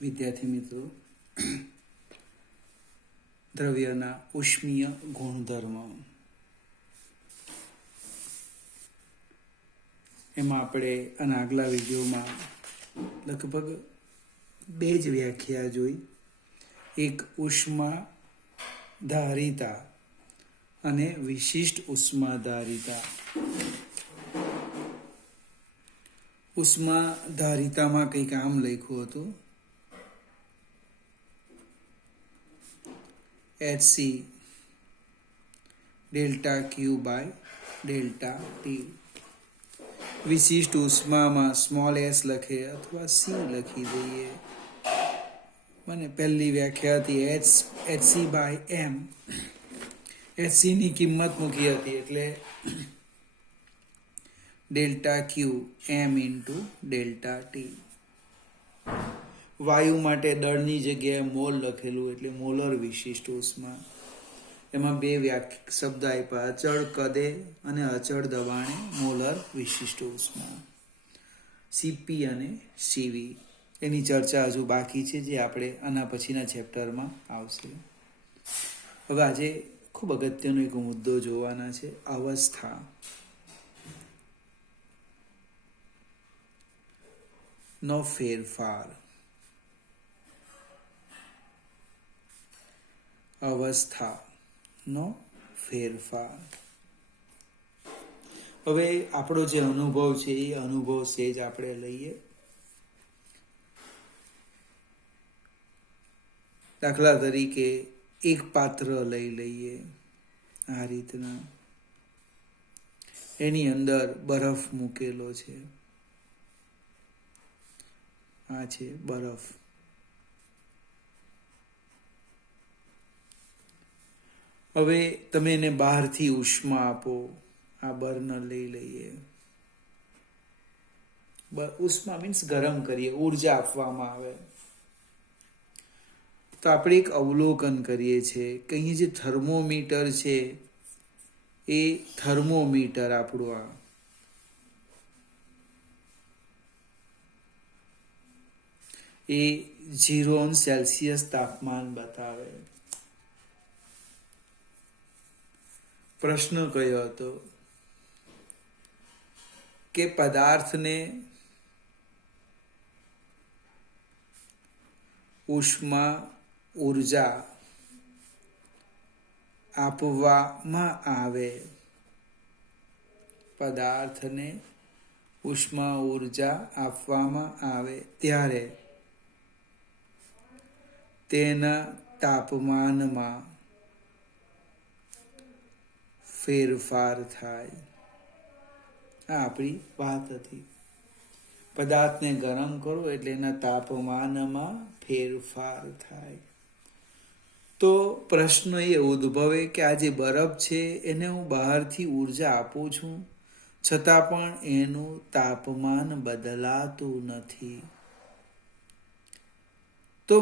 વિદ્યાર્થી મિત્રો, દ્રવ્યના ઉષ્મીય ગુણધર્મ એમાં આપણે આના આગલા વિડીયોમાં લગભગ 2 જ વ્યાખ્યા જોઈ. એક ઉષ્માધારિતા અને વિશિષ્ટ ઉષ્માધારિતા. ઉષ્માધારિતામાં કંઈક આમ લખ્યું હતું, Hc delta Q by delta T. વિશિષ્ટ ઉષ્મામાં સ્મોલ s લખે અથવા c લખી દઈએ. મને પહેલી વ્યાખ્યા હતી hc બાય m. hc ની કિંમત મૂકી હતી એટલે ડેલ્ટા ક્યુ m ઇન્ટુ ડેલ્ટા ટી. વાયુ માટે દળની જગ્યાએ મોલ લખેલું એટલે મોલર વિશિષ્ટ ઉષ્મા. એમાં 2 શબ્દ આપ્યા, અચળ કદે અને અચળ દબાણે મોલર વિશિષ્ટ ઉષ્મા, સીપી અને સીવી. એની ચર્ચા હજુ બાકી છે, જે આપણે આના પછીના ચેપ્ટરમાં આવશે. હવે આજે ખૂબ અગત્યનો એક મુદ્દો જોવાના છે, અવસ્થા. નો ફેરફાર. અવસ્થા નો ફેરફાર. હવે આપણો જે અનુભવ છે એ અનુભવ સેજ આપણે લઈએ. દાખલા તરીકે એક પાત્ર લઈ લઈએ આ રીતના. એની અંદર બરફ મૂકેલો છે. આ છે બરફ. હવે તમે એને બહારથી ઉષ્મા આપો. આ બર્નર લઈ લઈએ. ઉષ્મા મીન્સ ગરમ કરીએ, ઉર્જા આપવામાં આવે. તો આપણે એક અવલોકન કરીએ છીએ કે અહીં જે થર્મોમીટર છે એ થર્મોમીટર આપણું આ એ 0 સેલ્સિયસ તાપમાન બતાવે. પ્રશ્ન કયો હતો કે પદાર્થને ઉષ્મા ઉર્જા આપવામાં આવે. પદાર્થને ઉષ્મા ઉર્જા આપવામાં આવે ત્યારે તેના તાપમાનમાં ફેરફાર થાય. આ આપણી વાત હતી. પદાર્થને ગરમ કરો એટલે એના તાપમાનમાં ફેરફાર થાય. તો પ્રશ્ન એ ઉદ્ભવે કે આ જે બરફ છે એને હું બહારથી ઉર્જા આપું છું, છતાં પણ એનું તાપમાન બદલાતું નથી. તો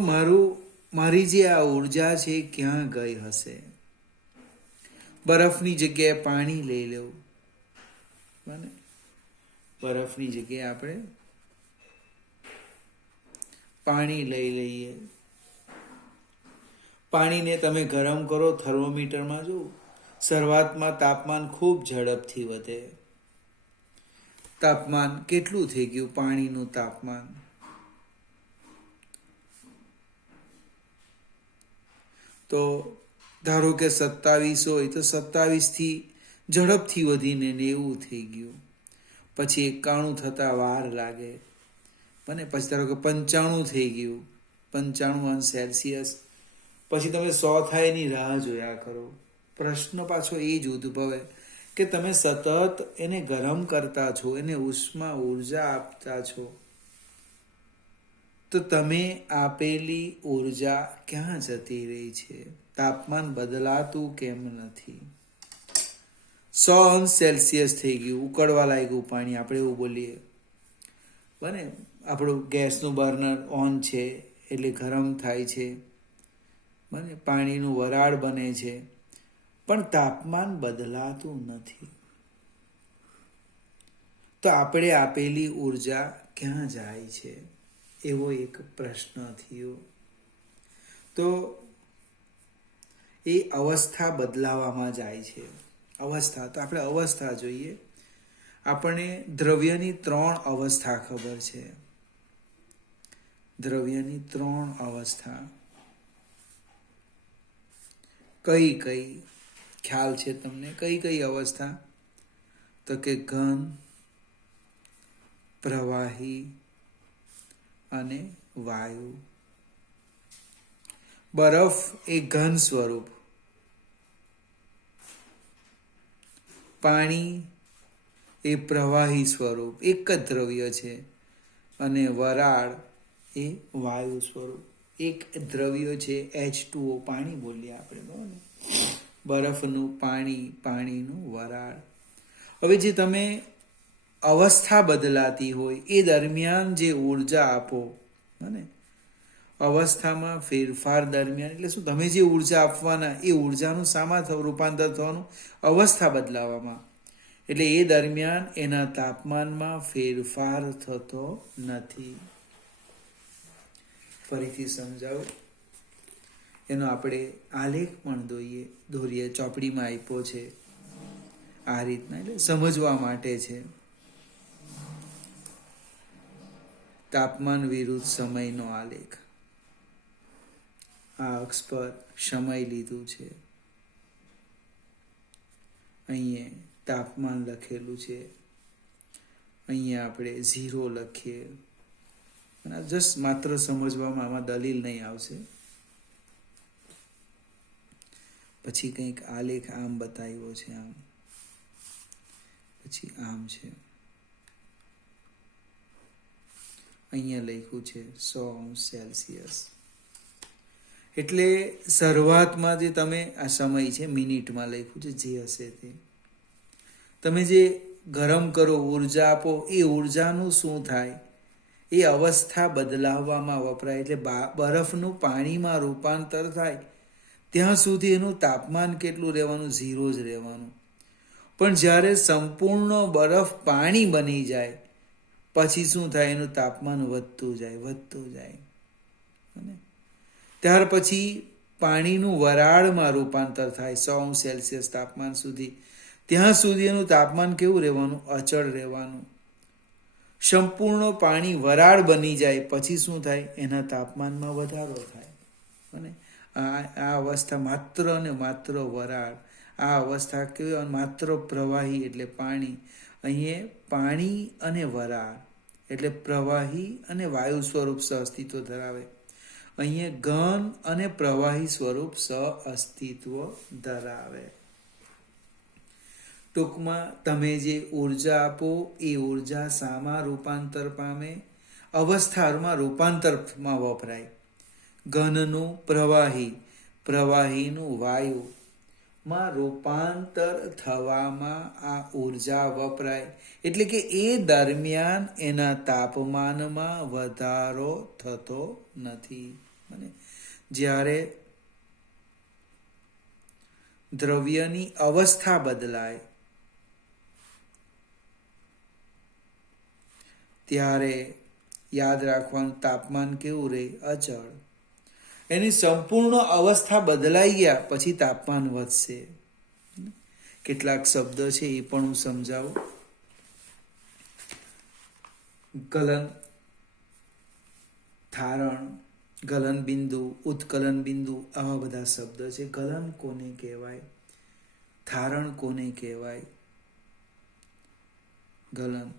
મારી જે આ ઉર્જા છે ક્યાં ગઈ હશે? બરફની જગ્યાએ પાણી લઈ લેવું. બને બરફની જગ્યાએ આપણે પાણી લઈ લઈએ. પાણીને તમે ગરમ કરો, થર્મોમીટરમાં જો શરૂઆતમાં તાપમાન ખૂબ ઝડપથી વધે. તાપમાન કેટલું થઈ ગયું? પાણીનું તાપમાન તો ધારો કે 27 હોય તો 27 થી ઝડપથી વધીને 90 થઈ ગયું. પછી 91 થતા વાર લાગે. અને પછી ધારો કે 95 થઈ ગયું, 95 સેલ્સિયસ. પછી તમે 100 થાય એની રાહ જોયા કરો. પ્રશ્ન પાછો એ જ ઉદ્ભવે કે તમે સતત એને ગરમ કરતા છો, એને ઉષ્મા ઉર્જા આપતા છો, તો તમે આપેલી ઉર્જા ક્યાં જતી રહી છે? તાપમાન બદલાતું કેમ નથી? 100 સેલ્સિયસ થઈ ગયું, ઉકળવા લાગ્યું પાણી, આપણે એવું બોલીએ. બને આપણું ગેસનું બર્નર ઓન છે એટલે ગરમ થાય છે, બને પાણીનું વરાળ બને છે, પણ તાપમાન બદલાતું નથી. તો આપણે આપેલી ઉર્જા ક્યાં જાય છે? એવો એક પ્રશ્ન થયો. તો એ અવસ્થા બદલાવામાં જાય છે. અવસ્થા, તો આપણે અવસ્થા જોઈએ. આપણને દ્રવ્યની 3 અવસ્થા ખબર છે. દ્રવ્યની 3 અવસ્થા કઈ કઈ ખ્યાલ છે તમને? કઈ કઈ અવસ્થા? તો કે ઘન, પ્રવાહી અને વાયુ. બરફ એ ઘન સ્વરૂપ, પાણી એ પ્રવાહી સ્વરૂપ, એક જ દ્રવ્ય છે, અને વરાળ એ વાયુ સ્વરૂપ. એક દ્રવ્ય છે H2O, પાણી બોલીએ આપણે, બરાબર ને? બરફનું પાણી, પાણીનું વરાળ. હવે જે તમે અવસ્થા બદલાતી હોય એ દરમિયાન જે ઉર્જા આપો, ને અવસ્થામાં ફેરફાર દરમિયાન, એટલે શું, તમે જે ઉર્જા આપવાના એ ઉર્જાનું શામાં રૂપાંતર થવાનું? અવસ્થા બદલાવામાં. એટલે એ દરમિયાન એના તાપમાનમાં ફેરફાર થતો નથી. ફરીથી સમજાવું, એનો આપણે આલેખ પણ દોરીએ, ચોપડીમાં આપ્યો છે આ રીતના, એટલે સમજવા માટે છે. તાપમાન વિરુદ્ધ સમયનો આલેખ. આ અક્ષ પર સમય લીધું છે, અહીંયા તાપમાન લખેલું છે, અહીંયા આપણે 0 લખીએ. જસ્ટ માત્ર સમજવામાં, આમાં દલીલ નહીં આવશે. પછી કંઈક આલેખ આમ બતાવ્યો છે, આમ, પછી આમ છે, અહીંયા લખ્યું છે 100°C. એટલે શરૂઆતમાં જે તમે, આ સમય છે મિનિટમાં લખ્યું છે, જે હશે તે, તમે જે ગરમ કરો, ઉર્જા આપો, એ ઉર્જાનું શું થાય? એ અવસ્થા બદલાવવામાં વપરાય. એટલે બરફનું પાણીમાં રૂપાંતર થાય ત્યાં સુધી એનું તાપમાન કેટલું રહેવાનું? 0 જ રહેવાનું. પણ જ્યારે સંપૂર્ણ બરફ પાણી બની જાય પછી શું થાય? એનું તાપમાન વધતું જાય. ત્યાર પછી પાણીનું વરાળમાં રૂપાંતર થાય 100°C તાપમાન સુધી. ત્યાં સુધી એનું તાપમાન કેવું રહેવાનું? અચળ રહેવાનું. સંપૂર્ણ પાણી વરાળ બની જાય પછી શું થાય? એના તાપમાનમાં વધારો થાય. અને આ અવસ્થા માત્ર ને માત્ર વરાળ. આ અવસ્થા કેવી? માત્ર પ્રવાહી એટલે પાણી. અહીંયા પાણી અને વરાળ એટલે પ્રવાહી અને વાયુ સ્વરૂપ સહઅસ્તિત્વ ધરાવે. અહીંયા ઘન અને પ્રવાહી સ્વરૂપ સહઅસ્તિત્વ ધરાવે. ટૂંકમાં તમે જે ઉર્જા આપો એ ઉર્જા શામાં રૂપાંતર પામે? અવસ્થામાં રૂપાંતરમાં વપરાય. ઘનનું પ્રવાહી, પ્રવાહીનું વાયુ માં રૂપાંતર થવામાં આ ઉર્જા વપરાય. એટલે કે એ દરમિયાન એના તાપમાનમાં વધારો થતો નથી. અને જ્યારે દ્રવ્યની અવસ્થા બદલાય ત્યારે યાદ રાખવાનું, તાપમાન કેવું રહે? અચળ. એની સંપૂર્ણ અવસ્થા બદલાઈ ગયા પછી તાપમાન વધશે. કેટલાક શબ્દ છે એ પણ હું સમજાવું. ગલન, થારણ, ગલન બિંદુ, ઉત્કલન બિંદુ, આવા બધા શબ્દ છે. ગલન કોને કહેવાય? થારણ કોને કહેવાય? ગલન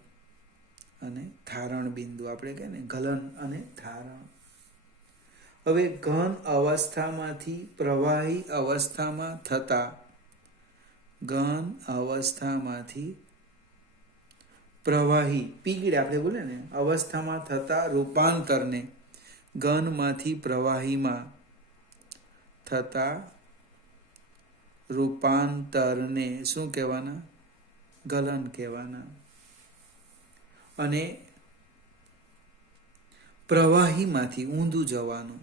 અને થારણ બિંદુ આપણે કહે ને, ગલન અને થારણ. હવે ઘન અવસ્થામાંથી પ્રવાહી અવસ્થામાં થતા, ઘન અવસ્થામાંથી પ્રવાહી, પીગળ આપણે બોલે ને, અવસ્થામાં થતા રૂપાંતરને, ઘનમાંથી પ્રવાહીમાં થતા રૂપાંતરને શું કહેવાના? ગલન કહેવાના. અને પ્રવાહીમાંથી ઊંધું જવાનું,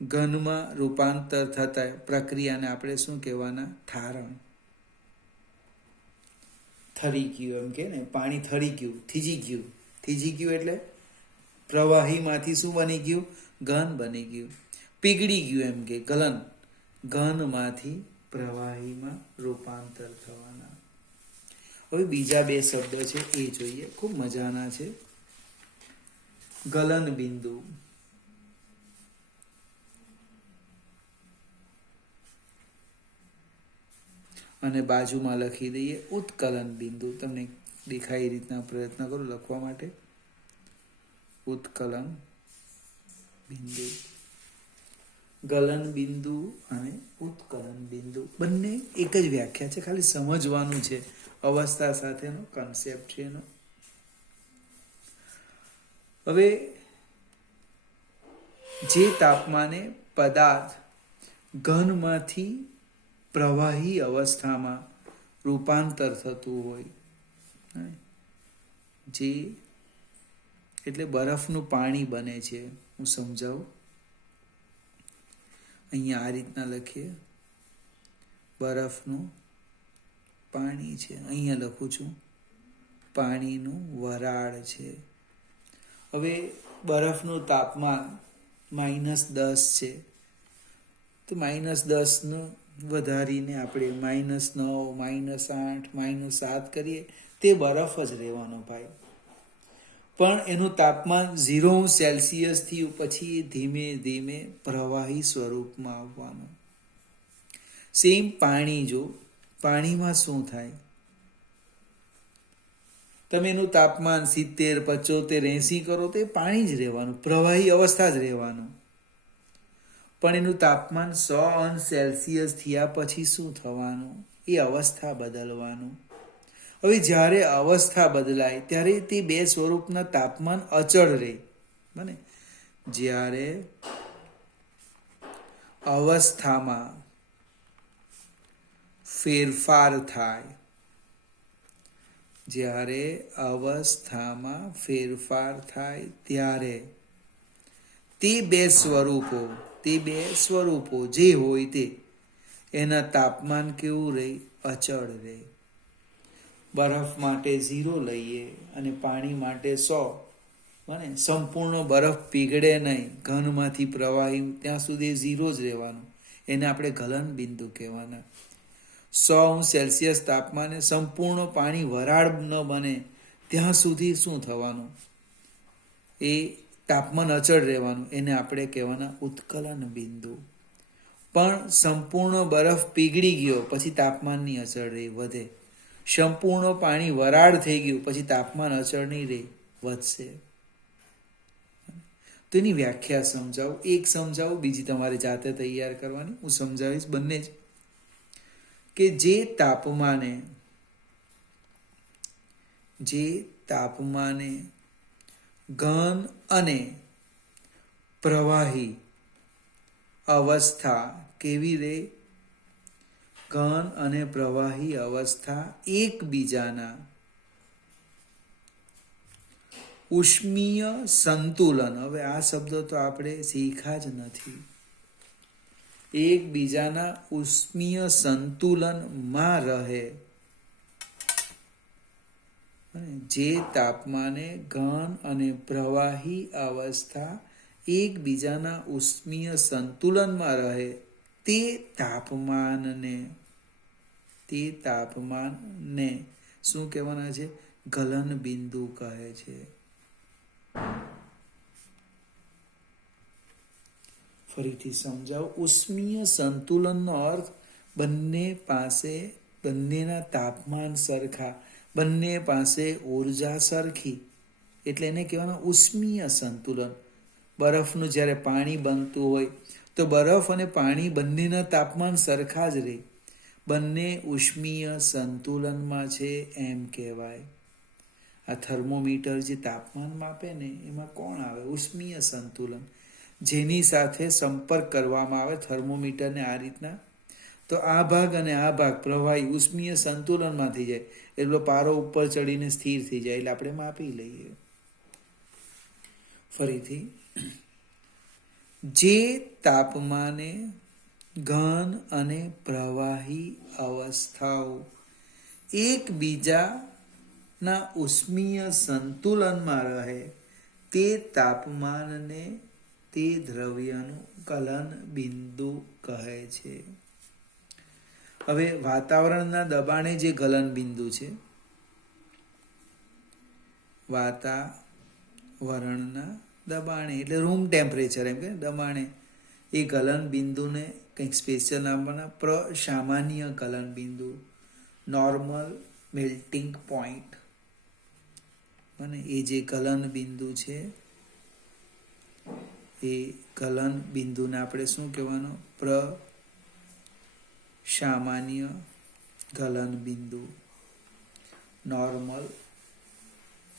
ઘનમાં રૂપાંતર થતા પ્રક્રિયાને આપણે શું કહેવાના? થારણ. થરી ગયું એમ કે ને, પાણી થરી ગયું, થીજી ગયું, થીજી ગયું એટલે પ્રવાહીમાંથી શું બની ગયું? ઘન બની ગયું. પીગળી ગયું એમ કે ગલન, ઘનમાંથી પ્રવાહીમાં રૂપાંતર થવાના. હવે બીજા બે શબ્દ છે એ જોઈએ, ખૂબ મજાના છે. ગલન બિંદુ અને બાજુમાં લખી દઈએ ઉત્કલન બિંદુ. તમને દેખાય એ રીતના પ્રયત્ન કરો લખવા માટે. ઉત્કલન બિંદુ, ગલન બિંદુ અને ઉત્કલન બિંદુ બંને એક જ વ્યાખ્યા છે, ખાલી સમજવાનું છે. અવસ્થા સાથેનો કન્સેપ્ટ છે એનો. હવે જે તાપમાને પદાર્થ ઘનમાંથી પ્રવાહી અવસ્થામાં રૂપાંતર થતું હોય, જે એટલે બરફનું પાણી બને છે. હું સમજાવું. અહીંયા આ રીતના લખીએ, બરફનું પાણી છે. અહીંયા લખું છું પાણીનું વરાળ છે. હવે બરફનું તાપમાન -10 છે, તો -10 વધારીને આપણે -9, -8, -7 કરીએ, તે બરફ જ રહેવાનો ભાઈ. પણ એનું તાપમાન 0°C થી પછી ધીમે ધીમે પ્રવાહી સ્વરૂપમાં આવવાનું. સેમ પાણી, જો પાણીમાં શું થાય? તમે એનું તાપમાન 70, 75, 80 કરો તો એ પાણી જ રહેવાનું, પ્રવાહી અવસ્થા જ રહેવાનું. પણ એનું તાપમાન 100°C થયા પછી શું થવાનું? એ અવસ્થા બદલવાનું. હવે જ્યારે અવસ્થા બદલાય ત્યારે તે બે સ્વરૂપના તાપમાન અચળ રહે. બને જ્યારે અવસ્થામાં ફેરફાર થાય, જ્યારે અવસ્થામાં ફેરફાર થાય ત્યારે તે બે સ્વરૂપો જે હોય તે એના તાપમાન કેવું રહે? અચળ રહે. બરફ માટે 0 લઈએ અને પાણી માટે 100. બને સંપૂર્ણ બરફ પીગળે નહીં, ઘનમાંથી પ્રવાહી ત્યાં સુધી 0 જ રહેવાનું. એને આપણે ગલન બિંદુ કહેવાના. 100°C તાપમાને સંપૂર્ણ પાણી વરાળ ન બને ત્યાં સુધી શું થવાનું? એ તાપમાન અચળ રહેવાનું. એને આપણે કહેવાના ઉત્કલન બિંદુ. પણ સંપૂર્ણ બરફ પીગળી ગયો પછી તાપમાનની અચળ રહે, વધે. સંપૂર્ણ પાણી વરાળ થઈ ગયું પછી તાપમાન અચળ નહીં રહે, વધશે. તો એની વ્યાખ્યા સમજાવું. એક સમજાવું, બીજી તમારે જાતે તૈયાર કરવાની. હું સમજાવીશ બંને જ. કે જે તાપમાને ઘન અને પ્રવાહી અવસ્થા કેવી રહે? ઘન અને પ્રવાહી અવસ્થા એકબીજાના ઉષ્મીય સંતુલન, હવે આ શબ્દો તો આપણે શીખ્યા જ નથી. એકબીજાના ઉષ્મીય સંતુલનમાં રહે. જે તાપમાને ઘન અને પ્રવાહી અવસ્થા એકબીજાના ઉષ્મીય સંતુલનમાં રહે તે તાપમાનને શું કહેવાના છે? ગલન બિંદુ કહે છે. ફરીથી સમજાવો. ઉષ્મીય સંતુલનનો અર્થ બંનેના તાપમાન સરખા, બંને પાસે ઉર્જા સરખી, એટલે એને કહેવાના ઉષ્મીય સંતુલન. બરફનું જ્યારે પાણી બનતું હોય તો બરફ અને પાણી બંનેના તાપમાન સરખા જ રહે, બંને ઉષ્મીય સંતુલનમાં છે એમ કહેવાય. આ થર્મોમીટર જે તાપમાન માપે ને એમાં કોણ આવે? ઉષ્મીય સંતુલન. જેની સાથે સંપર્ક કરવામાં આવે થર્મોમીટરને આ રીતના, તો આ ભાગ અને આ ભાગ પ્રવાહી ઉષ્મીય સંતુલનમાં થઈ જાય, એટલો પારો ઉપર ચડીને સ્થિર થઈ જાય, એટલે આપણે માપી લઈએ. ફરીથી, જે તાપમાને ઘન અને પ્રવાહી અવસ્થાઓ એકબીજા ના ઉષ્મીય સંતુલનમાં રહે તે તાપમાનને તે દ્રવ્યનું ગલન બિંદુ કહે છે. હવે વાતાવરણના દબાણે જે ગલન બિંદુ છે, વાતાવરણના દબાણે એટલે રૂમ ટેમ્પરેચર એમ કે દબાણે એ ગલન બિંદુને કંઈક સ્પેશિયલ નામના પ્રસામાન્ય ગલન બિંદુ, નોર્મલ મેલ્ટિંગ પોઈન્ટ, અને એ જે ગલન બિંદુ છે એ ગલન બિંદુને આપણે શું કહેવાનું? પ્રસામાન્ય ગલન બિંદુ, નોર્મલ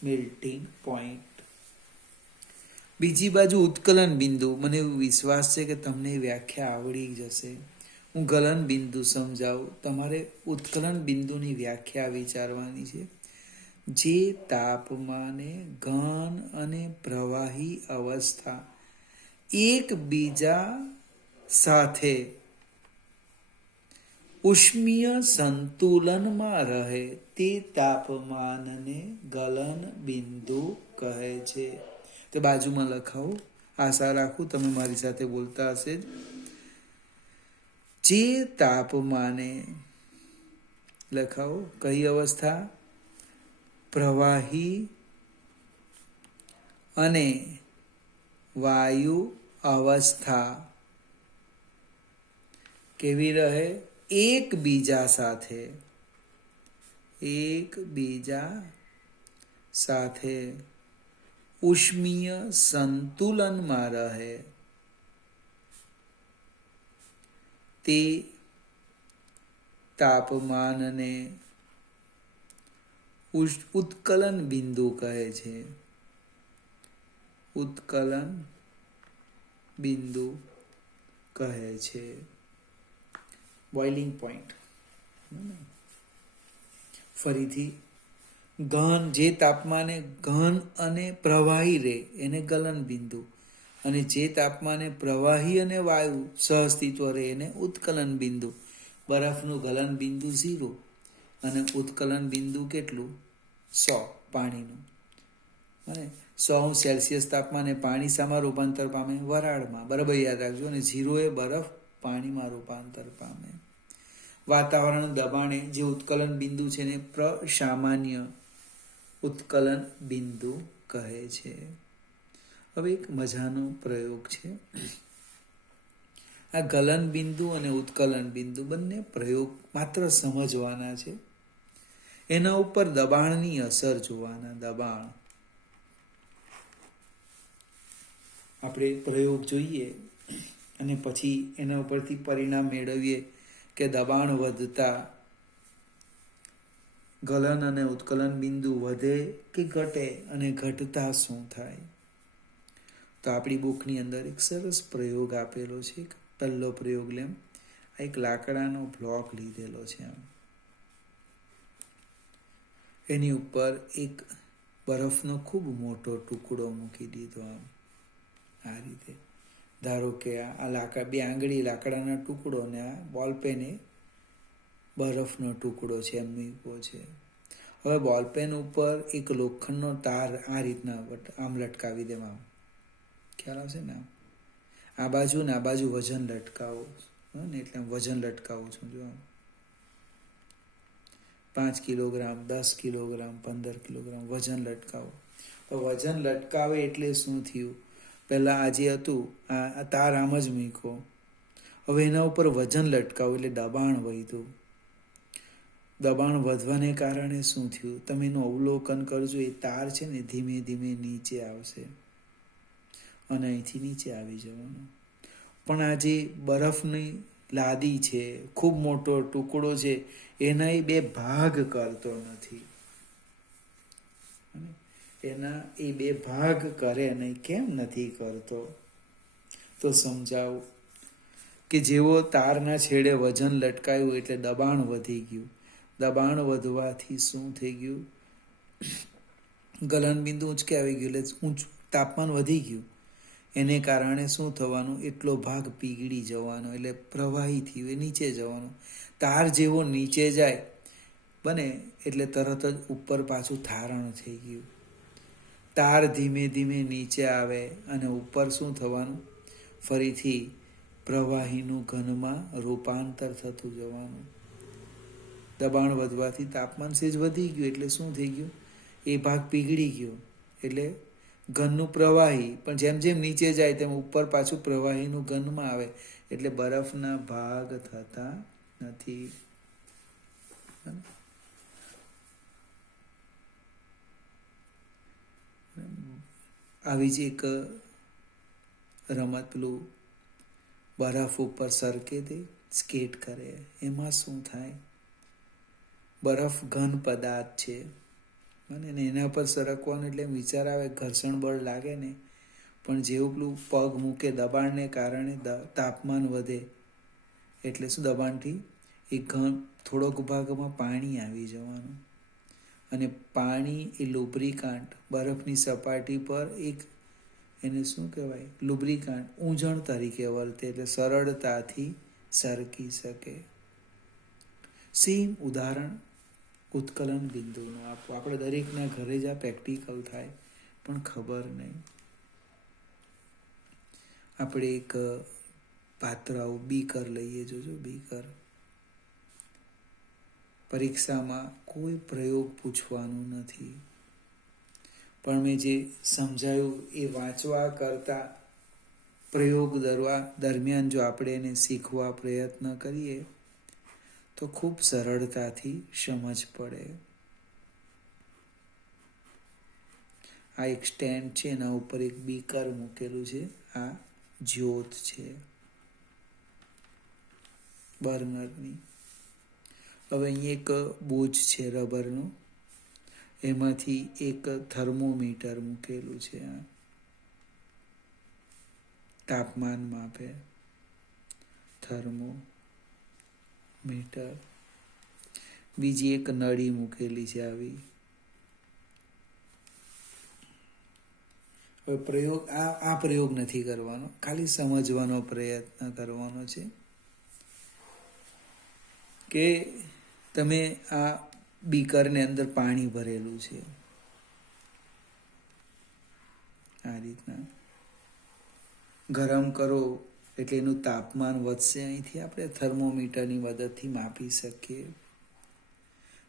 મેલ્ટિંગ પોઈન્ટ. બીજી બાજુ ઉત્કલન બિંદુ, મને એવો વિશ્વાસ છે કે તમને વ્યાખ્યા આવડી જશે. હું ગલન બિંદુ સમજાવું, તમારે ઉત્કલન બિંદુની વ્યાખ્યા વિચારવાની છે. જે તાપમાને ઘન અને પ્રવાહી અવસ્થા એકબીજા સાથે ઉષ્મીય સંતુલનમાં રહે તે તાપમાનને ગલન બિંદુ કહે છે. તે બાજુમાં લખાવું, આશા રાખું તમે મારી સાથે બોલતા હશે. જે તાપમાને લખાવો, કઈ અવસ્થા? પ્રવાહી અને વાયુ અવસ્થા કેવી રહે? એકબીજા સાથે ઉષ્મીય સંતુલનમાં રહે તે તાપમાનને ઉત્કલન બિંદુ કહે છે. ઉત્કલન બિંદુ કહે છે. Boiling point. ફરીથી, ઘન, જે તાપમાને ઘન અને પ્રવાહી રહે એને ગલન બિંદુ, અને જે તાપમાને પ્રવાહી અને વાયુ સહઅસ્તિત્વ રહે એને ઉત્કલન બિંદુ. બરફનું ગલન બિંદુ 0 અને ઉત્કલન બિંદુ કેટલું? 100 પાણીનું. અને 100°C તાપમાને પાણી શામાં રૂપાંતર પામે? વરાળમાં. બરાબર યાદ રાખજો. અને 0 એ બરફ પાણીમાં રૂપાંતર પામે. વાતાવરણ દબાણે જે ઉત્કલન બિંદુ છે એને પ્રસામાન્ય ઉત્કલન બિંદુ કહે છે. હવે એક મજાનો પ્રયોગ છે. આ ગલન બિંદુ અને ઉત્કલન બિંદુ બંને પ્રયોગ માત્ર સમજવાના છે. એના ઉપર દબાણની અસર જોવાના. દબાણ આપણે પ્રયોગ જોઈએ અને પછી એના ઉપરથી પરિણામ મેળવીએ કે દબાણ વધતા ગલન અને ઉત્કલન બિંદુ વધે કે ઘટે, અને ઘટતા શું થાય. તો આપણી બુકની અંદર એક સરસ પ્રયોગ આપેલો છે. પહેલો પ્રયોગ લેમ, એક લાકડાનો બ્લોક લીધેલો છે. એની ઉપર એક બરફનો ખૂબ મોટો ટુકડો મૂકી દીધો. આ રીતે ધારો કે આ બે આંગળી લાકડાના ટુકડો ને આ બોલપેન એ બરફનો ટુકડો છે એમ મૂક્યો છે. હવે બોલપેન ઉપર એક લોખંડનો તાર આ રીતના આમ લટકાવી દેવા. ખ્યાલ આવશે ને? આ બાજુ ને આ બાજુ વજન લટકાવો ને, એટલે વજન લટકાવું છું. જો 5 કિલોગ્રામ, 10 કિલોગ્રામ, 15 કિલોગ્રામ વજન લટકાવો. તો વજન લટકાવે એટલે શું થયું? પહેલાં આ જે હતું આ તાર આમ જ મૂક્યો. હવે એના ઉપર વજન લટકાવું એટલે દબાણ વધ્યું. દબાણ વધવાને કારણે શું થયું? તમે એનું અવલોકન કરજો. એ તાર છે ને ધીમે ધીમે નીચે આવશે અને અહીંથી નીચે આવી જવાનું. પણ આ જે બરફની લાદી છે, ખૂબ મોટો ટુકડો છે, એના એ બે ભાગ કરતો નથી. એના એ બે ભાગ કરે નહીં. કેમ નથી કરતો? તો સમજાવું કે જેવો તારના છેડે વજન લટકાયું એટલે દબાણ વધી ગયું. દબાણ વધવાથી શું થઈ ગયું? ગલન બિંદુ ઊંચકે આવી ગયું, એટલે તાપમાન વધી ગયું. એને કારણે શું થવાનું? એટલો ભાગ પીગળી જવાનો, એટલે પ્રવાહી થયું, એ નીચે જવાનો. તાર જેવો નીચે જાય બને એટલે તરત જ ઉપર પાછું થારણ થઈ ગયું. તાર ધીમે ધીમે નીચે આવે અને ઉપર શું થવાનું, ફરીથી પ્રવાહીનું ઘનમાં રૂપાંતર થતું જવાનું. દબાણ વધવાથી તાપમાન સેજ વધી ગયું એટલે શું થઈ ગયું, એ ભાગ પીગળી ગયો. એટલે ઘનનું પ્રવાહી પણ જેમ જેમ નીચે જાય તેમ ઉપર પાછું પ્રવાહીનું ઘનમાં આવે એટલે બરફના ભાગ થતા નથી. આવી જ એક રમત પેલું બરફ ઉપર સરકે તે સ્કેટ કરે, એમાં શું થાય, બરફ ઘન પદાર્થ છે અને એના પર સરકવાનું એટલે વિચાર આવે ઘર્ષણ બળ લાગે ને, પણ જેવું પેલું પગ મૂકે દબાણને કારણે તાપમાન વધે એટલે શું, દબાણથી એ ઘન થોડોક ભાગમાં પાણી આવી જવાનું અને પાણી એ લુબ્રિકાન્ટ બરફની સપાટી પર એક એને શું કહેવાય, લુબ્રિકાન્ટ ઊંજણ તરીકે વર્તે એટલે સરળતાથી સરકી શકે. સેમ ઉદાહરણ ઉત્કલન બિંદુનું આપવું. આપણે દરેકના ઘરે જ આ પ્રેક્ટિકલ થાય પણ ખબર નહીં. આપણે એક પાત્ર આવું બીકર લઈએ, જોજો બીકર. પરીક્ષામાં કોઈ પ્રયોગ પૂછવાનું નથી, પણ મેં જે સમજાયું એ વાંચવા કરતાં પ્રયોગ દરમિયાન જો આપણે એને શીખવા પ્રયત્ન કરીએ તો ખૂબ સરળતાથી સમજ પડે. આ એક સ્ટેન્ડ છે, એના ઉપર એક બીકર મૂકેલું છે, આ જ્યોત છે બર્નરની. હવે અહીં એક બોજ છે રબરનું, એમાંથી એક થર્મોમીટર મૂકેલું છે, આ તાપમાન માપે થર્મોમીટર. બીજી એક નળી મૂકેલી છે આવી. હવે પ્રયોગ આ પ્રયોગ નથી કરવાનો, ખાલી સમજવાનો પ્રયત્ન કરવાનો છે કે તમે આ બીકરને અંદર પાણી ભરેલું છે, આ રીતના ગરમ કરો એટલે એનું તાપમાન વધશે. અહીંથી આપણે થર્મોમીટરની મદદથી માપી શકીએ.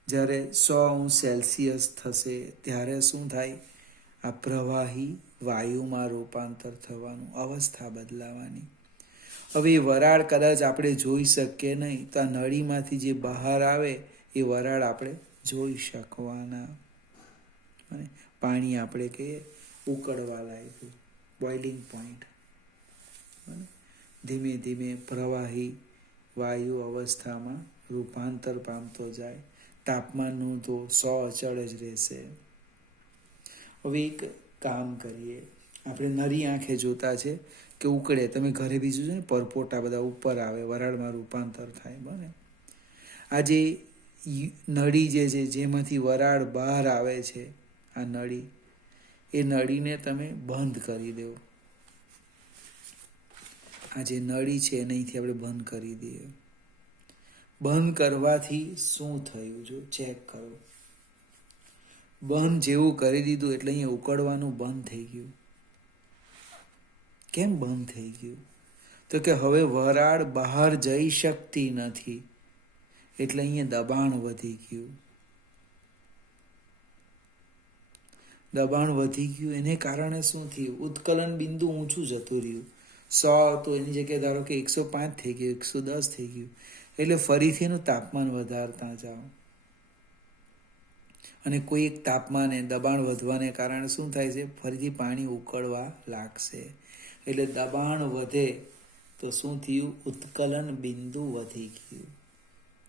જ્યારે 100°C થશે ત્યારે શું થાય, આ પ્રવાહી વાયુમાં રૂપાંતર થવાનું, અવસ્થા બદલાવાની. હવે એ વરાળ કદાચ આપણે જોઈ શકીએ નહીં, તો આ નળીમાંથી જે બહાર આવે એ વરાળ આપણે જોઈ શકવાના. અને પાણી આપણે કહીએ ઉકળવા લાગ્યું, બોઇલિંગ પોઈન્ટ. ધીમે ધીમે પ્રવાહી વાયુ અવસ્થામાં રૂપાંતર પામતો જાય. તાપમાનનું તો 100 અચળ જ રહેશે. હવે એક કામ કરીએ, આપણે નરી આંખે જોતા છે કે ઉકળે. તમે ઘરે બીજું છે ને પરપોટા બધા ઉપર આવે, વરાળમાં રૂપાંતર થાય. બને આ જે નળી જે છે જેમાંથી વરાળ બહાર આવે છે, આ નળી, એ નળીને તમે બંધ કરી દો. આ જે નળી છે એને અહીંથી આપણે બંધ કરી દઈએ. બંધ કરવાથી શું થયું, જો ચેક કરો. બંધ જેવું કરી દીધું એટલે અહીંયા ઉકળવાનું બંધ થઈ ગયું. કેમ બંધ થઈ ગયું? તો કે હવે વરાળ બહાર જઈ શકતી નથી એટલે અહીંયા દબાણ વધી ગયું. દબાણ વધી ગયું એને કારણે શું થયું, ઉત્કલન બિંદુ ઊંચું જતું રહ્યું. 100 તો એની જગ્યાએ ધારો કે 105 થઈ ગયું, 110 થઈ ગયું. એટલે ફરીથી એનું તાપમાન વધારતા જાઓ. અને કોઈ એક તાપમાને દબાણ વધવાને કારણે શું થાય છે, ફરીથી પાણી ઉકળવા લાગશે. એટલે દબાણ વધે તો શું થયું, ઉત્કલન બિંદુ વધી ગયું,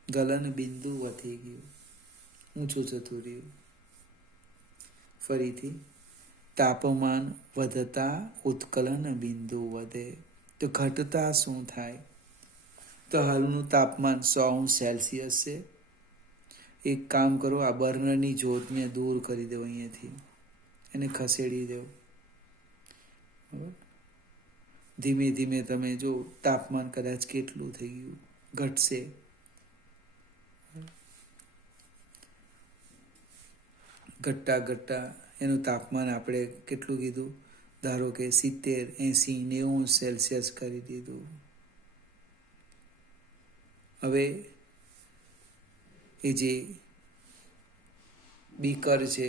ગલન બિંદુ વધી ગયું, ઊંચું જતું રહ્યું. ફરીથી તાપમાન વધતા ઉત્કલન બિંદુ વધે. તો ઘટતા શું થાય, તો હાલનું તાપમાન 100°C છે. એક કામ કરો, આ બર્નરની જ્યોતને દૂર કરી દો, અહીંયાથી એને ખસેડી દો. ધીમે ધીમે તમે જો તાપમાન કદાચ કેટલું થઈ ગયું, ઘટશે. ઘટતા ઘટતા એનું તાપમાન આપણે કેટલું કીધું, ધારો કે 70, 80, 90 સેલ્સિયસ કરી દીધું. હવે એ જે બીકર છે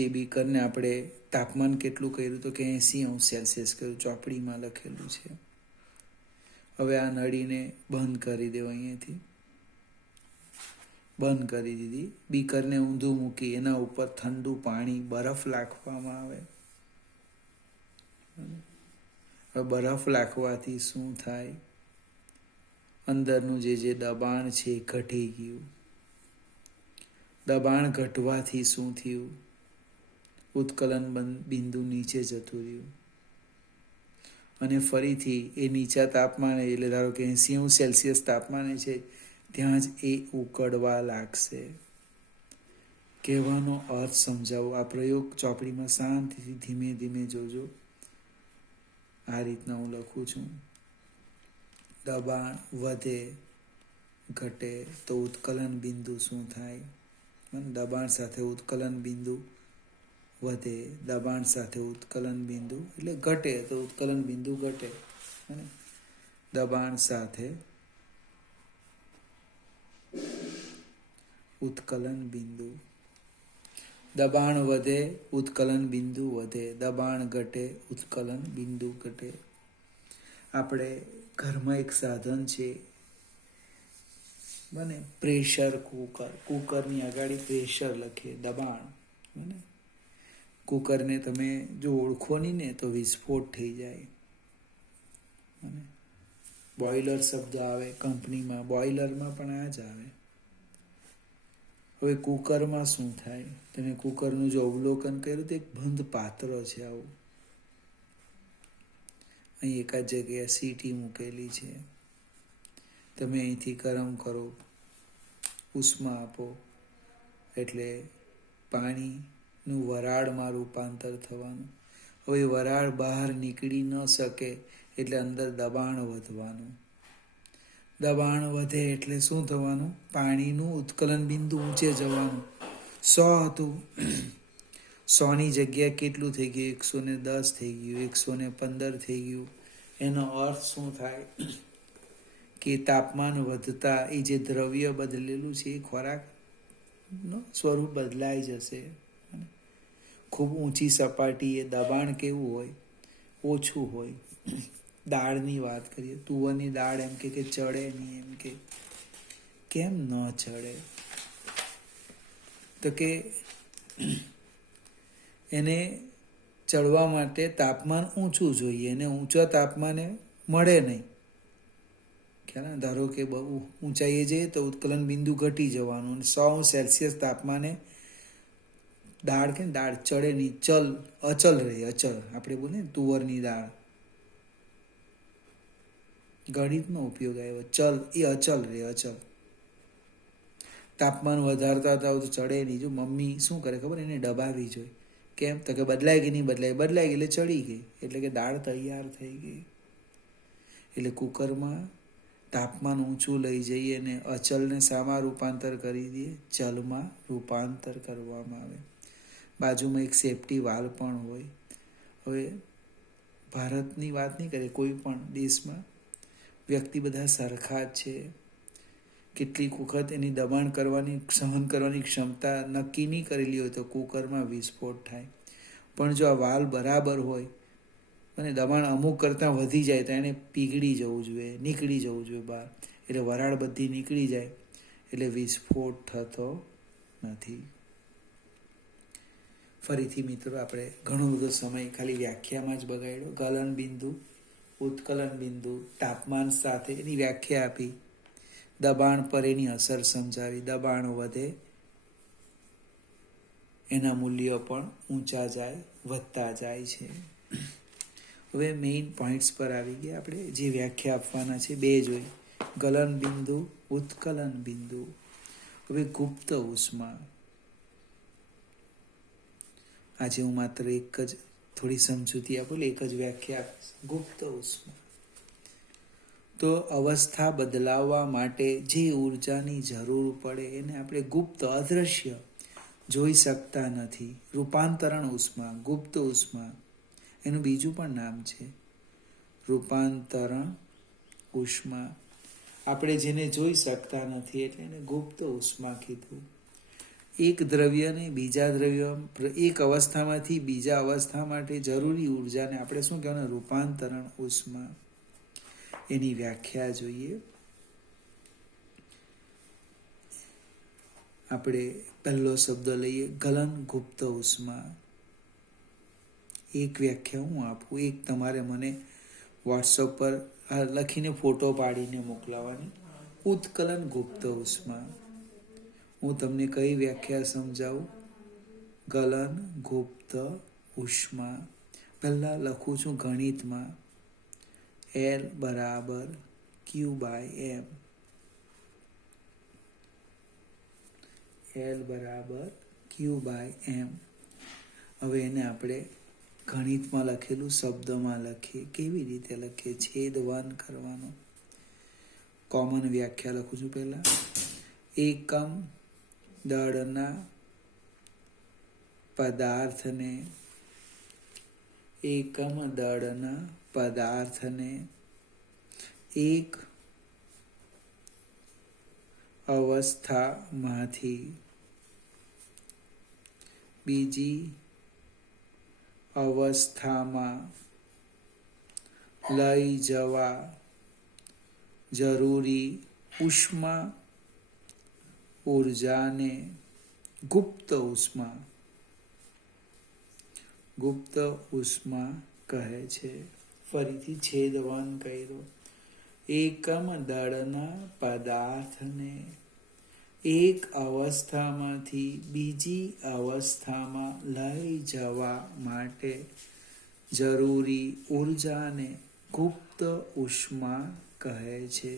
એ બીકરને આપણે તાપમાન કેટલું કર્યું તો કે 80 સેલ્સિયસ કર્યું, ચોપડીમાં લખેલું છે. હવે આ નળીને બંધ કરી દેવા, અહીંયાથી બંધ કરી દીધી. બીકરને ઊંધું મૂકી એના ઉપર ઠંડુ પાણી, બરફ નાખવામાં આવે. હવે બરફ નાખવાથી શું થાય? અંદરનું જે દબાણ છે એ ઘટી ગયું. દબાણ ઘટવાથી શું થયું? ઉત્કલન બિંદુ નીચે જતું રહ્યું અને ફરીથી એ નીચા તાપમાને, એટલે ધારો કે 80 સેલ્સિયસ તાપમાને છે, ત્યાં જ એ ઉકળવા લાગશે. કહેવાનો અર્થ સમજાવો. આ પ્રયોગ ચોપડીમાં શાંતિથી ધીમે ધીમે જોજો. આ રીતના હું લખું છું. દબાણ વધે ઘટે તો ઉત્કલન બિંદુ શું થાય? દબાણ સાથે ઉત્કલન બિંદુ વધે, દબાણ સાથે ઉત્કલન બિંદુ એટલે ઘટે તો ઉત્કલન બિંદુ ઘટે. દબાણ સાથે ઉત્કલન બિંદુ, દબાણ વધે ઉત્કલન બિંદુ વધે, દબાણ ઘટે ઉત્કલન બિંદુ ઘટે. આપણે ઘરમાં એક સાધન છે બને, પ્રેશર કુકર. કુકરની આગળ પ્રેશર લખીએ, દબાણ. બને કુકરને તમે જો ઓળખો નહીં ને તો વિસ્ફોટ થઈ જાય. બોઇલર શબ્દ આવે કંપનીમાં, બોઇલરમાં પણ આ જ આવે. હવે કુકરમાં શું થાય? તમે કુકરનું જો અવલોકન કર્યું તો એક બંધ પાત્ર છે આવું. અહીં એકાદ જગ્યાએ સીટી મૂકેલી છે. તમે અહીંથી ગરમ કરો, ઉષ્મા આપો એટલે પાણીનું વરાળમાં રૂપાંતર થવાનું. હવે વરાળ બહાર નીકળી ન શકે એટલે અંદર દબાણ વધવાનું. દબાણ વધે એટલે શું થવાનું? પાણીનું ઉત્કલન બિંદુ ઊંચે જવાનું. 100 હતું, 100ની જગ્યા કેટલું થઈ ગયું? 110 થઈ ગયું, 115 થઈ ગયું. એનો અર્થ શું થાય? કે તાપમાન વધતા એ જે દ્રવ્ય બદલેલું છે એ ખોરાકનું સ્વરૂપ બદલાઈ જશે. ખૂબ ઊંચી સપાટીએ દબાણ કેવું હોય? ઓછું હોય. દાળની વાત કરીએ, તુવરની દાળ એમ કે ચડે નહીં, એમ કે કેમ ન ચડે? તો કે એને ચડવા માટે તાપમાન ઊંચું જોઈએ, અને ઊંચા તાપમાને મળે નહીં. ખ્યાલ? ધારો કે બહુ ઊંચાઈએ જઈએ તો ઉત્કલન બિંદુ ઘટી જવાનું, અને 100 સેલ્સિયસ તાપમાને દાળ કે દાળ ચડે નહીં, અચલ રહે. અચલ આપણે બોલીએ ને તુવરની દાળ, ગણિતનો ઉપયોગ આવ્યો. ચલ એ અચલ રહે, અચલ. તાપમાન વધારતા હતા તો ચડે નહીં. જો મમ્મી શું કરે ખબર? એને દબાવી જોઈએ. કેમ? તો કે બદલાય કે નહીં બદલાય? બદલાય ગઈ એટલે ચડી ગઈ, એટલે કે દાળ તૈયાર થઈ ગઈ. એટલે કુકરમાં તાપમાન ઊંચું લઈ જઈએ અને અચલને શામાં રૂપાંતર કરી દઈએ? ચલમાં રૂપાંતર કરવામાં આવે. બાજુમાં એક સેફટી વાલ્વ પણ હોય. હવે ભારતની વાત નહીં કરીએ, કોઈ પણ દેશમાં વ્યક્તિ બધા સરખા જ છે. કેટલીક વખત એની દબાણ કરવાની, સહન કરવાની ક્ષમતા નક્કી નહીં કરેલી હોય તો કુકરમાં વિસ્ફોટ થાય. પણ જો આ વાલ્વ બરાબર હોય અને દબાણ અમુક કરતાં વધી જાય તો એને પીગળી જવું જોઈએ, નીકળી જવું જોઈએ બહાર. એટલે વરાળ બધી નીકળી જાય એટલે વિસ્ફોટ થતો નથી. ફરીથી મિત્રો આપણે ઘણો બધો સમય ખાલી વ્યાખ્યામાં જ બગાડ્યો. ગલન બિંદુ, ઉત્કલન બિંદુ, તાપમાન સાથે એની વ્યાખ્યા આપી, દબાણ પર એની અસર સમજાવી. દબાણ વધે એના મૂલ્યો પણ ઊંચા જાય, વધતા જાય છે. હવે મેઇન પોઈન્ટ્સ પર આવી ગયા. આપણે જે વ્યાખ્યા આપવાના છે બે જોઈ, ગલન બિંદુ, ઉત્કલન બિંદુ. હવે ગુપ્ત ઉષ્મા. આજે હું માત્ર એક જ થોડી સમજૂતી આપું, એક જ વ્યાખ્યા આપીશ. ગુપ્ત ઉષ્મા. તો અવસ્થા બદલાવવા માટે જે ઉર્જાની જરૂર પડે એને આપણે ગુપ્ત અદૃશ્ય જોઈ શકતા નથી. રૂપાંતરણ ઉષ્મા, ગુપ્ત ઉષ્મા, એનું બીજું પણ નામ છે રૂપાંતરણ ઉષ્મા. આપણે જેને જોઈ શકતા નથી એટલે એને ગુપ્ત ઉષ્મા કીધું. એક દ્રવ્યને બીજા દ્રવ્ય, એક અવસ્થામાંથી બીજા અવસ્થા માટે જરૂરી ઉર્જાને આપણે શું કહેવાય? રૂપાંતરણ ઉષ્મા. એની વ્યાખ્યા જોઈએ. આપણે પહેલો શબ્દ લઈએ, ગલન ગુપ્ત ઉષ્મા. એક વ્યાખ્યા હું આપું, એક તમારે મને વોટ્સઅપ પર લખીને ફોટો પાડીને મોકલાવાની. ઉત્કલન ગુપ્ત ઉષ્મા. હું તમને કઈ વ્યાખ્યા સમજાવું? ગલન ગુપ્ત ઉષ્મા. પહેલા લખું છું ગણિતમાં, L બરાબર Q/m. L બરાબર Q/m. હવે એને આપણે ગણિતમાં લખેલું શબ્દમાં લખીએ. કેવી રીતે લખીએ? છેદવન કરવાનો. કોમન વ્યાખ્યા લખું છું પહેલા. એકમ દળના પદાર્થને, એકમ દળના પદાર્થને એક અવસ્થામાંથી બીજી અવસ્થામાં લઈ જવા જરૂરી ઉષ્મા ઉર્જાને ગુપ્ત ઉષ્મા, ગુપ્ત ઉષ્મા કહે છે. ફરીથી છેદવન કર્યો. એકમ દળના પદાર્થને એક અવસ્થામાંથી બીજી અવસ્થામાં લઈ જવા માટે જરૂરી ઉર્જાને ગુપ્ત ઉષ્મા કહે છે.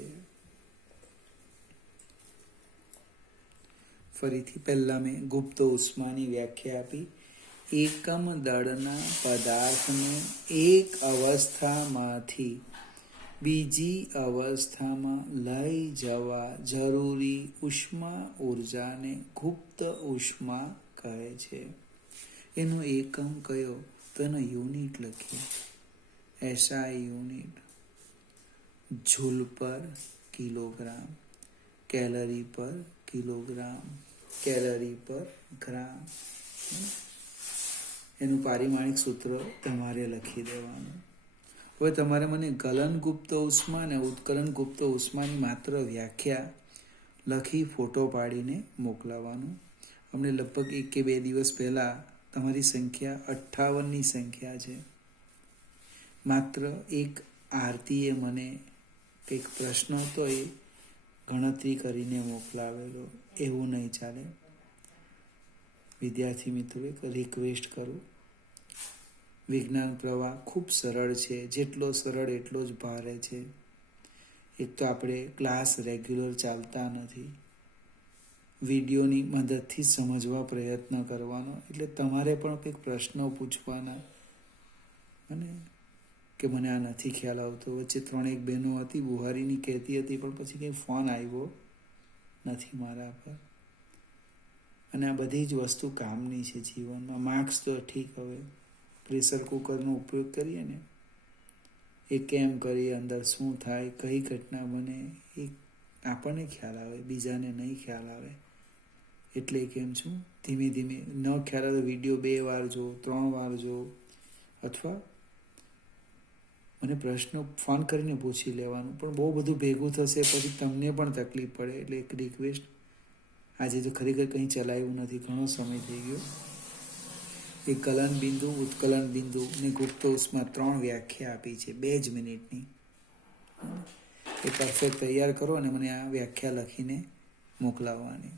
ફરીથી પહેલા મેં ગુપ્ત ઉષ્માની વ્યાખ્યા આપી. એકમ દળના પદાર્થને એક અવસ્થામાંથી બીજી અવસ્થામાં લઈ જવા જરૂરી ઉષ્મા ઉર્જાને ગુપ્ત ઉષ્મા કહે છે. એનો એકમ કયો? તો એનો યુનિટ લખીએ. SI unit. જૂલ પર કિલોગ્રામ, કેલરી પર કિલોગ્રામ, કેલરી પર ગ્રામ. એનું પારિમાણિક સૂત્ર તમારે લખી દેવાનું. હવે તમારે મને ગલન ગુપ્ત ઉષ્મા અને ઉત્કલન ગુપ્ત ઉષ્માની માત્ર વ્યાખ્યા લખી ફોટો પાડીને મોકલાવાનું. અમને લગભગ 1 કે 2 દિવસ પહેલાં તમારી સંખ્યા 58ની સંખ્યા છે. માત્ર એક આરતીએ મને કંઈક પ્રશ્ન હતો એ ગણતરી કરીને મોકલાવેલો. એવું નહીં ચાલે. વિદ્યાર્થી મિત્રોએ રિક્વેસ્ટ કરું, વિજ્ઞાન પ્રવાહ ખૂબ સરળ છે. જેટલો સરળ એટલો જ ભારે છે. એક તો આપણે ક્લાસ રેગ્યુલર ચાલતા નથી. વિડીયોની મદદથી સમજવા પ્રયત્ન કરવાનો. એટલે તમારે પણ કંઈક પ્રશ્નો પૂછવાના. અને કે મને આ નથી ખ્યાલ આવતો. વચ્ચે 3 એક બહેનો હતી, બુહારીની કહેતી હતી, પણ પછી કંઈ ફોન આવ્યો નથી મારા પર. અને આ બધી જ વસ્તુ કામની છે જીવનમાં. માર્ક્સ તો ઠીક, હવે પ્રેશર કુકરનો ઉપયોગ કરીએ ને, એ કેમ કરીએ, અંદર શું થાય, કઈ ઘટના બને, એ આપણને ખ્યાલ આવે, બીજાને નહીં ખ્યાલ આવે. એટલે કેમ છું, ધીમે ધીમે ન ખ્યાલ આવે વિડીયો 2 વાર જો, 3 વાર જો, અથવા મને પ્રશ્નો ફોન કરીને પૂછી લેવાનું. પણ બહુ બધું ભેગું થશે પછી તમને પણ તકલીફ પડે. એટલે એક રિક્વેસ્ટ, આજે તો ખરેખર કંઈ ચલાવ્યું નથી, ઘણો સમય થઈ ગયો. એક ગલન બિંદુ, ઉત્કલન બિંદુ ને ગુપ્ત ઉષ્મા 3 વ્યાખ્યા આપી છે 2 જ મિનિટની. એ પરફેક્ટ તૈયાર કરો અને મને આ વ્યાખ્યા લખીને મોકલાવવાની.